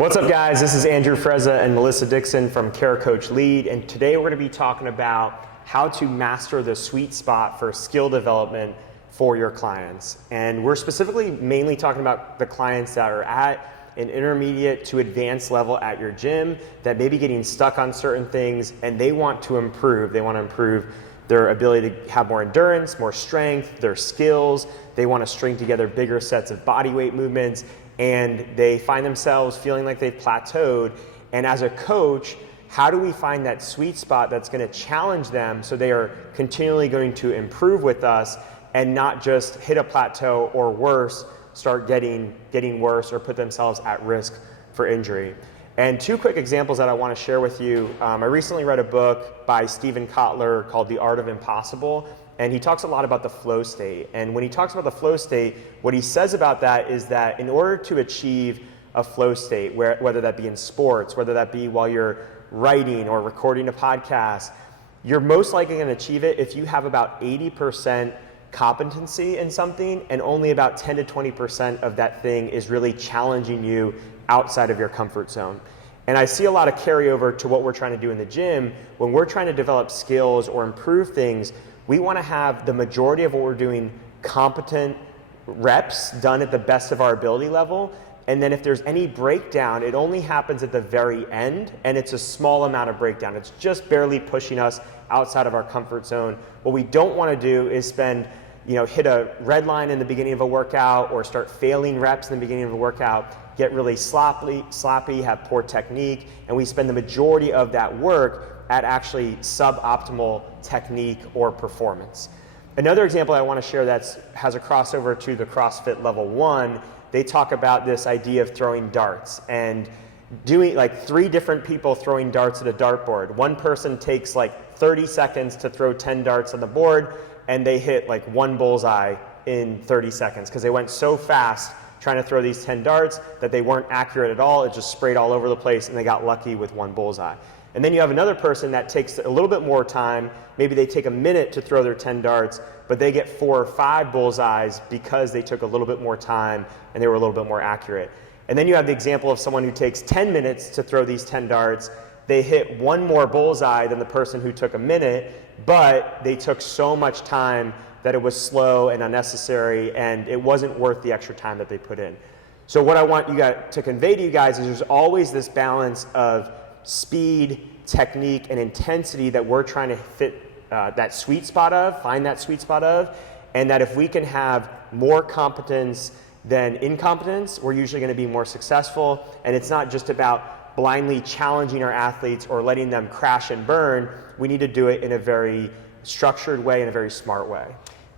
What's up, guys? This is Andrew Frezza and Melissa Dixon from Care Coach Lead, and today we're going to be talking about how to master the sweet spot for skill development for your clients. And we're specifically mainly talking about the clients that are at an intermediate to advanced level at your gym that may be getting stuck on certain things and they want to improve. They want to improve their ability to have more endurance, more strength, their skills. They want to string together bigger sets of body weight movements, and they find themselves feeling like they've plateaued. And as a coach, how do we find that sweet spot that's going to challenge them so they are continually going to improve with us and not just hit a plateau or worse, start getting worse or put themselves at risk for injury? And two quick examples that I want to share with you. I recently read a book by Steven Kotler called The Art of Impossible, and he talks a lot about the flow state. And when he talks about the flow state, what he says about that is that in order to achieve a flow state, whether that be in sports, whether that be while you're writing or recording a podcast, you're most likely going to achieve it if you have about 80% competency in something and only about 10 to 20% of that thing is really challenging you outside of your comfort zone. And I see a lot of carryover to what we're trying to do in the gym. When we're trying to develop skills or improve things, we want to have the majority of what we're doing competent reps done at the best of our ability level. And then if there's any breakdown, it only happens at the very end, and it's a small amount of breakdown. It's just barely pushing us outside of our comfort zone. What we don't want to do is hit a red line in the beginning of a workout or start failing reps in the beginning of a workout, get really sloppy, have poor technique, and we spend the majority of that work at actually suboptimal technique or performance. Another example I want to share that has a crossover to the CrossFit level 1, they talk about this idea of throwing darts and doing like 3 different people throwing darts at a dartboard. One person takes like 30 seconds to throw 10 darts on the board, and they hit like 1 bullseye in 30 seconds because they went so fast trying to throw these 10 darts that they weren't accurate at all. It just sprayed all over the place and they got lucky with 1 bullseye. And then you have another person that takes a little bit more time. Maybe they take a minute to throw their 10 darts, but they get 4 or 5 bullseyes because they took a little bit more time and they were a little bit more accurate. And then you have the example of someone who takes 10 minutes to throw these 10 darts. They hit 1 more bullseye than the person who took a minute, but they took so much time that it was slow and unnecessary, and it wasn't worth the extra time that they put in. So what I want you guys to convey to you guys is there's always this balance of speed, technique, and intensity that we're trying to fit that sweet spot of, find that sweet spot of, and that if we can have more competence than incompetence, we're usually going to be more successful. And it's not just about blindly challenging our athletes or letting them crash and burn. We need to do it in a very structured way, in a very smart way.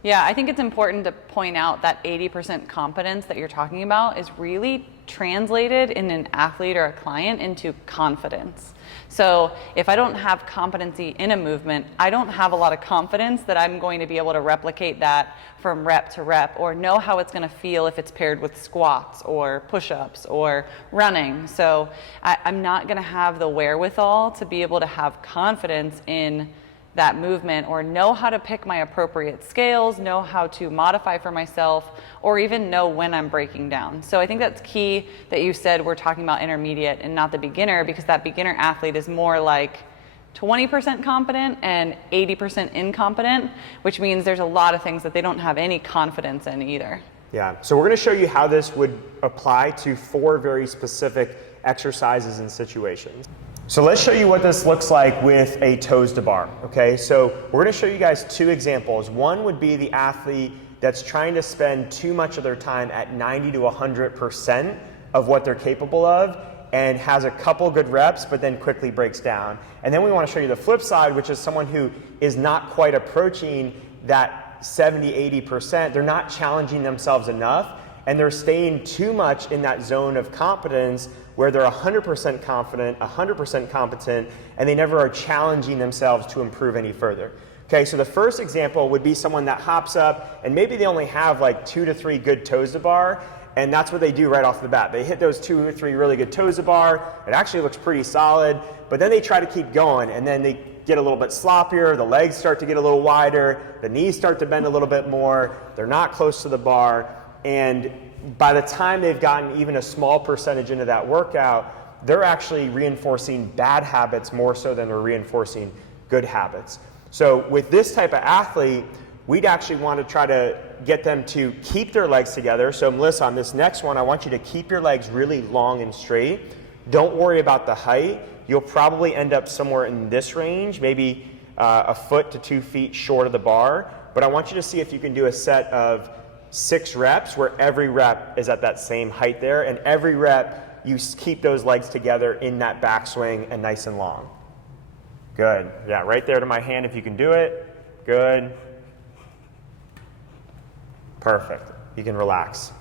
Yeah, I think it's important to point out that 80% competence that you're talking about is really translated in an athlete or a client into confidence. So if I don't have competency in a movement, I don't have a lot of confidence that I'm going to be able to replicate that from rep to rep or know how it's going to feel if it's paired with squats or push-ups or running. So I'm not going to have the wherewithal to be able to have confidence in that movement or know how to pick my appropriate scales, know how to modify for myself, or even know when I'm breaking down. So I think that's key that you said we're talking about intermediate and not the beginner, because that beginner athlete is more like 20% competent and 80% incompetent, which means there's a lot of things that they don't have any confidence in either. Yeah, so we're going to show you how this would apply to 4 very specific exercises and situations. So let's show you what this looks like with a toes to bar, okay? So we're gonna show you guys 2 examples. One would be the athlete that's trying to spend too much of their time at 90 to 100% of what they're capable of and has a couple good reps, but then quickly breaks down. And then we wanna show you the flip side, which is someone who is not quite approaching that 70, 80%. They're not challenging themselves enough, and they're staying too much in that zone of competence where they're 100% confident, 100% competent, and they never are challenging themselves to improve any further. Okay, so the first example would be someone that hops up and maybe they only have like 2 to 3 good toes to bar, and that's what they do right off the bat. They hit those 2 or 3 really good toes to bar. It actually looks pretty solid, but then they try to keep going, and then they get a little bit sloppier, the legs start to get a little wider, the knees start to bend a little bit more, they're not close to the bar, And by the time they've gotten even a small percentage into that workout, they're actually reinforcing bad habits more so than they're reinforcing good habits. So with this type of athlete, we'd actually want to try to get them to keep their legs together. So Melissa, on this next one, I want you to keep your legs really long and straight. Don't worry about the height. You'll probably end up somewhere in this range, maybe a foot to 2 feet short of the bar. But I want you to see if you can do a set of 6 reps where every rep is at that same height there, and every rep you keep those legs together in that backswing and nice and long. Good. Yeah, right there to my hand if you can do it. Good. Perfect. You can relax.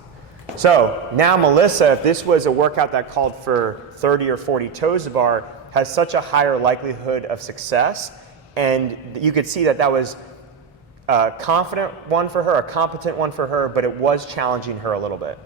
So now Melissa, if this was a workout that called for 30 or 40 toes to bar, has such a higher likelihood of success. And you could see that that was a confident one for her, a competent one for her, but it was challenging her a little bit.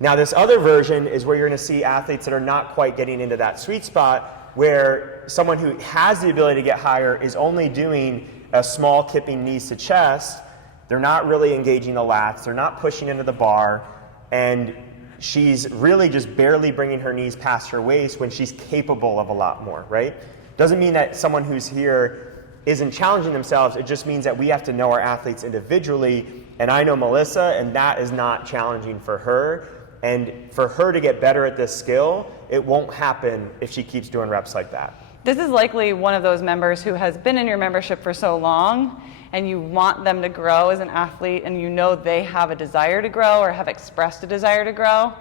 Now this other version is where you're going to see athletes that are not quite getting into that sweet spot, where someone who has the ability to get higher is only doing a small kipping knees to chest. They're not really engaging the lats, they're not pushing into the bar, and she's really just barely bringing her knees past her waist when she's capable of a lot more, right? Doesn't mean that someone who's here isn't challenging themselves, it just means that we have to know our athletes individually, and I know Melissa, and that is not challenging for her, and for her to get better at this skill, it won't happen if she keeps doing reps like that. This is likely one of those members who has been in your membership for so long, and you want them to grow as an athlete, and you know they have a desire to grow or have expressed a desire to grow,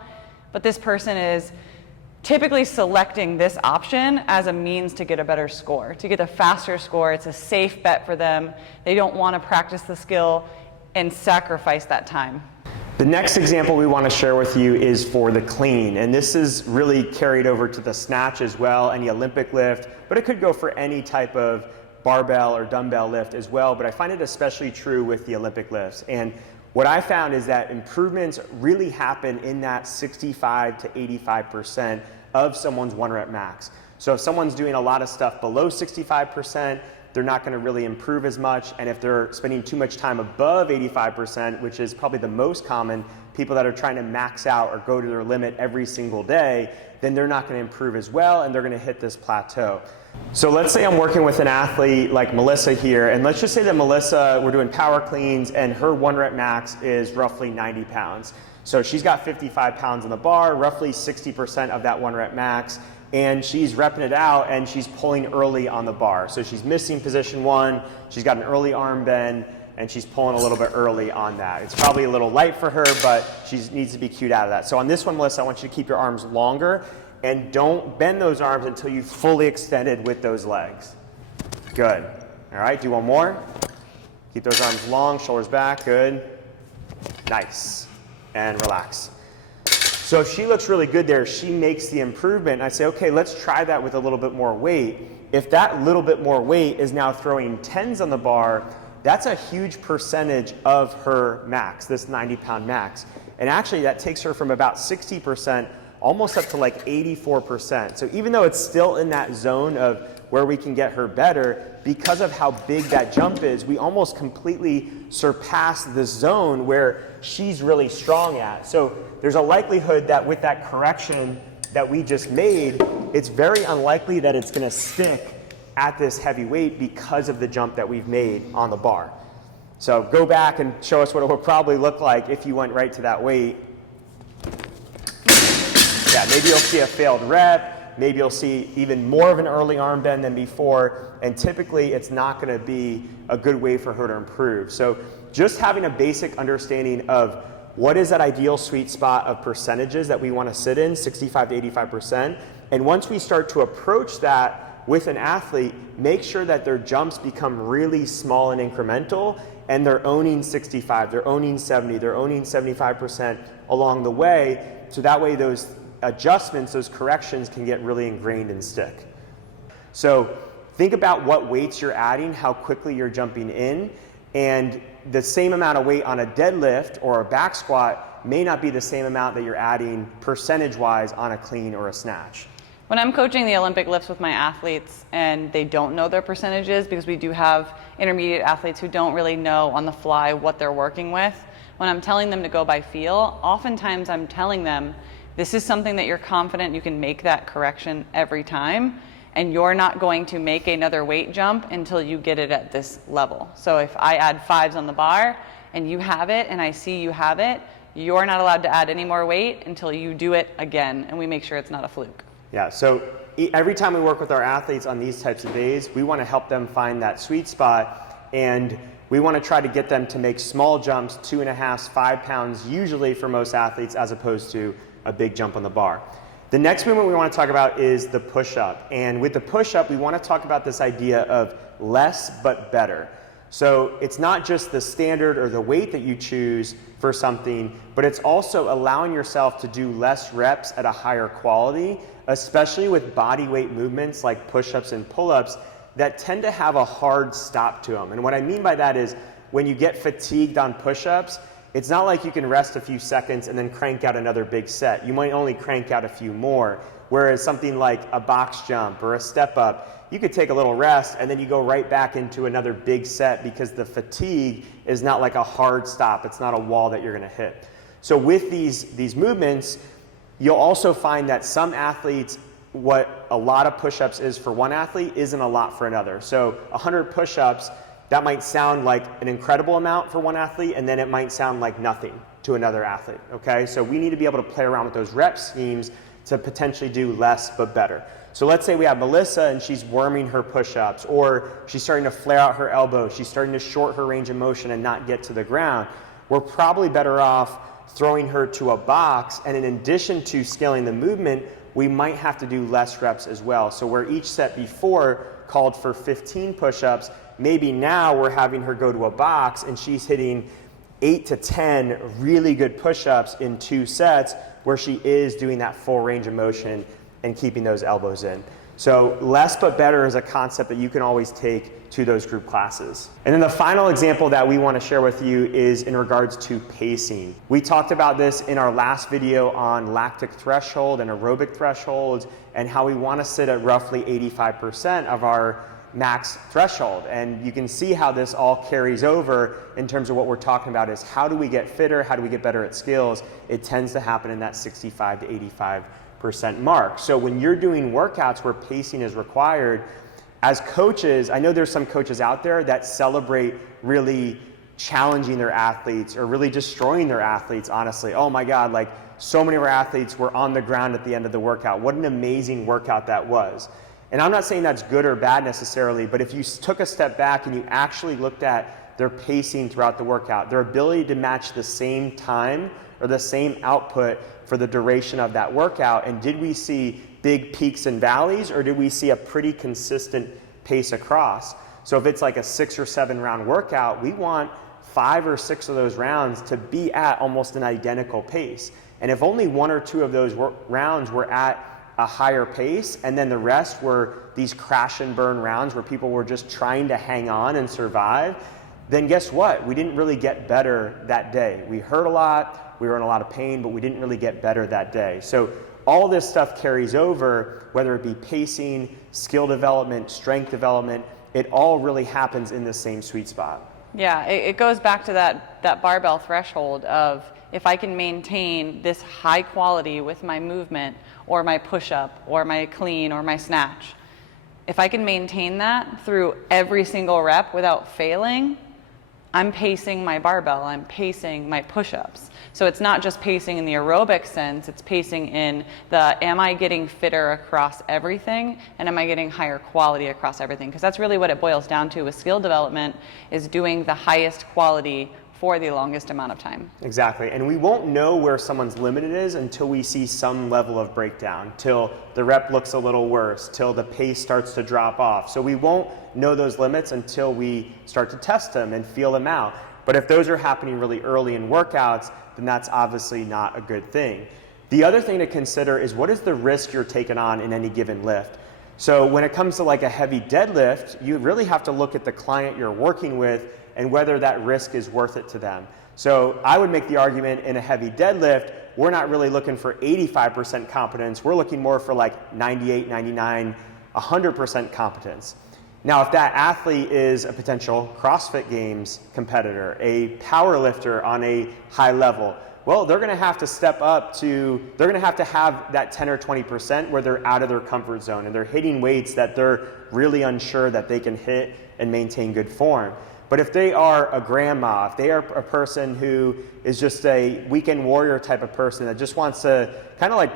but this person is typically selecting this option as a means to get a better score, to get a faster score. It's a safe bet for them. They don't want to practice the skill and sacrifice that time. The next example we want to share with you is for the clean, and this is really carried over to the snatch as well, any Olympic lift, but it could go for any type of barbell or dumbbell lift as well, but I find it especially true with the Olympic lifts. And what I found is that improvements really happen in that 65 to 85% of someone's 1 rep max. So if someone's doing a lot of stuff below 65%, they're not going to really improve as much, and if they're spending too much time above 85%, which is probably the most common, people that are trying to max out or go to their limit every single day, then they're not going to improve as well, and they're going to hit this plateau. So let's say I'm working with an athlete like Melissa here, and let's just say that Melissa, we're doing power cleans, and her 1 rep max is roughly 90 pounds. So she's got 55 pounds on the bar, roughly 60% of that 1 rep max, and she's repping it out and she's pulling early on the bar. So she's missing position 1, she's got an early arm bend, and she's pulling a little bit early on that. It's probably a little light for her, but she needs to be cued out of that. So on this one, Melissa, I want you to keep your arms longer and don't bend those arms until you've fully extended with those legs. Good. All right, do one more. Keep those arms long, shoulders back, good. Nice. And relax. So if she looks really good there, she makes the improvement. I say, okay, let's try that with a little bit more weight. If that little bit more weight is now throwing 10s on the bar, that's a huge percentage of her max, this 90-pound max. And actually that takes her from about 60% almost up to like 84%. So even though it's still in that zone of where we can get her better, because of how big that jump is, we almost completely surpass this zone where she's really strong at. So there's a likelihood that with that correction that we just made, it's very unlikely that it's going to stick at this heavy weight because of the jump that we've made on the bar. So go back and show us what it would probably look like if you went right to that weight. Yeah, maybe you'll see a failed rep, maybe you'll see even more of an early arm bend than before, and typically it's not going to be a good way for her to improve. So just having a basic understanding of what is that ideal sweet spot of percentages that we want to sit in, 65 to 85%, and once we start to approach that with an athlete, make sure that their jumps become really small and incremental, and they're owning 65, they're owning 70, they're owning 75% along the way, so that way those adjustments, those corrections can get really ingrained and stick. So think about what weights you're adding, how quickly you're jumping in, and the same amount of weight on a deadlift or a back squat may not be the same amount that you're adding percentage-wise on a clean or a snatch. When I'm coaching the Olympic lifts with my athletes and they don't know their percentages, because we do have intermediate athletes who don't really know on the fly what they're working with, when I'm telling them to go by feel, oftentimes I'm telling them, this is something that you're confident you can make that correction every time, and you're not going to make another weight jump until you get it at this level. So if I add 5s on the bar and you have it and I see you have it, you're not allowed to add any more weight until you do it again, and we make sure it's not a fluke. Yeah, so every time we work with our athletes on these types of days, we want to help them find that sweet spot, and we want to try to get them to make small jumps, 2.5, 5 pounds, usually for most athletes, as opposed to a big jump on the bar. The next movement we want to talk about is the push-up. And with the push-up, we want to talk about this idea of less but better. So it's not just the standard or the weight that you choose for something, but it's also allowing yourself to do less reps at a higher quality, especially with body weight movements like push-ups and pull-ups that tend to have a hard stop to them. And what I mean by that is when you get fatigued on push-ups, it's not like you can rest a few seconds and then crank out another big set. You might only crank out a few more. Whereas something like a box jump or a step up, you could take a little rest and then you go right back into another big set because the fatigue is not like a hard stop. It's not a wall that you're gonna hit. So with these movements, you'll also find that some athletes, what a lot of push-ups is for one athlete isn't a lot for another. So 100 push-ups, that might sound like an incredible amount for one athlete, and then it might sound like nothing to another athlete, okay? So we need to be able to play around with those rep schemes to potentially do less but better. So let's say we have Melissa and she's worming her push-ups, or she's starting to flare out her elbows, she's starting to short her range of motion and not get to the ground. We're probably better off throwing her to a box, and in addition to scaling the movement, we might have to do less reps as well. So where each set before called for 15 push-ups, maybe now we're having her go to a box and she's hitting 8 to 10 really good push-ups in 2 sets where she is doing that full range of motion and keeping those elbows in. So less but better is a concept that you can always take to those group classes. And then the final example that we want to share with you is in regards to pacing. We talked about this in our last video on lactic threshold and aerobic thresholds and how we want to sit at roughly 85% of our max threshold. And you can see how this all carries over in terms of what we're talking about is how do we get fitter, how do we get better at skills? It tends to happen in that 65 to 85% mark. So when you're doing workouts where pacing is required, as coaches, I know there's some coaches out there that celebrate really challenging their athletes or really destroying their athletes, honestly. Oh my God, like so many of our athletes were on the ground at the end of the workout. What an amazing workout that was. And I'm not saying that's good or bad necessarily, but if you took a step back and you actually looked at their pacing throughout the workout, their ability to match the same time or the same output for the duration of that workout, and did we see big peaks and valleys, or did we see a pretty consistent pace across? So if it's like a 6 or 7 round workout, we want 5 or 6 of those rounds to be at almost an identical pace. And if only 1 or 2 of those rounds were at a higher pace, and then the rest were these crash and burn rounds where people were just trying to hang on and survive, then guess what? We didn't really get better that day. We hurt a lot, we were in a lot of pain, but we didn't really get better that day. So all this stuff carries over, whether it be pacing, skill development, strength development, it all really happens in the same sweet spot. Yeah, it goes back to that barbell threshold of if I can maintain this high quality with my movement or my push-up or my clean or my snatch, if I can maintain that through every single rep without failing, I'm pacing my barbell, I'm pacing my push-ups. So it's not just pacing in the aerobic sense, it's pacing in the am I getting fitter across everything and am I getting higher quality across everything? Because that's really what it boils down to with skill development, is doing the highest quality for the longest amount of time. Exactly, and we won't know where someone's limit is until we see some level of breakdown, till the rep looks a little worse, till the pace starts to drop off. So we won't know those limits until we start to test them and feel them out. But if those are happening really early in workouts, then that's obviously not a good thing. The other thing to consider is what is the risk you're taking on in any given lift. So when it comes to like a heavy deadlift, you really have to look at the client you're working with and whether that risk is worth it to them. So I would make the argument in a heavy deadlift, we're not really looking for 85% competence. We're looking more for like 98, 99, 100% competence. Now, if that athlete is a potential CrossFit Games competitor, a power lifter on a high level, well, they're gonna have to step up to, they're gonna have to have that 10 or 20% where they're out of their comfort zone and they're hitting weights that they're really unsure that they can hit and maintain good form. But if they are a grandma, if they are a person who is just a weekend warrior type of person that just wants to kind of like,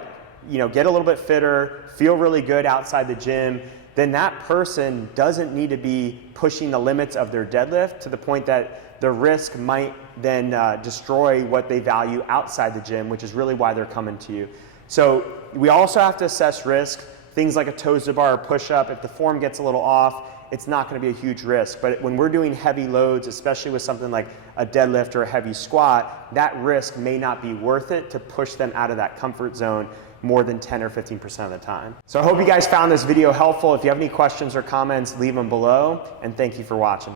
get a little bit fitter, feel really good outside the gym, then that person doesn't need to be pushing the limits of their deadlift to the point that the risk might then destroy what they value outside the gym, which is really why they're coming to you. So we also have to assess risk. Things like a toes to bar or push-up, if the form gets a little off, it's not going to be a huge risk. But when we're doing heavy loads, especially with something like a deadlift or a heavy squat, that risk may not be worth it to push them out of that comfort zone more than 10 or 15% of the time. So I hope you guys found this video helpful. If you have any questions or comments, leave them below, and thank you for watching.